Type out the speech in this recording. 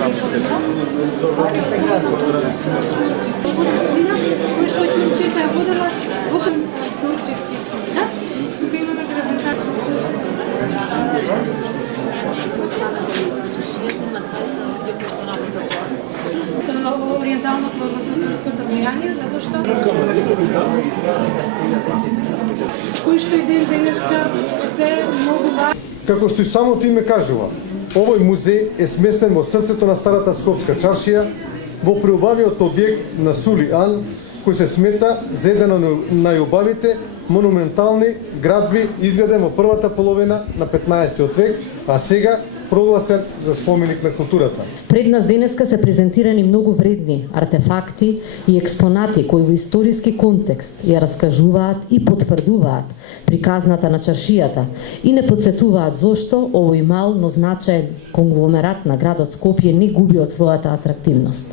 кој што ќе чита водела во творчески цик, да? Тука имаме презентација. Ориенталното односно турското влијание, затоа што кој што и ден денеска се многу важно. Како што и самото име кажува, овој музеј е сместен во срцето на старата Скопска чаршија, во преубавиот објект на Сули Ан, кој се смета за еден од најубавите монументални градби изграден во првата половина на 15-тиот век, а сега прогласен за споменик на културата. Пред нас денеска се презентирани многу вредни артефакти и експонати кои во историски контекст ја раскажуваат и потврдуваат приказната на чаршијата и не подсетуваат зошто овој мал, но значаен конгломерат на градот Скопје не губи од својата атрактивност.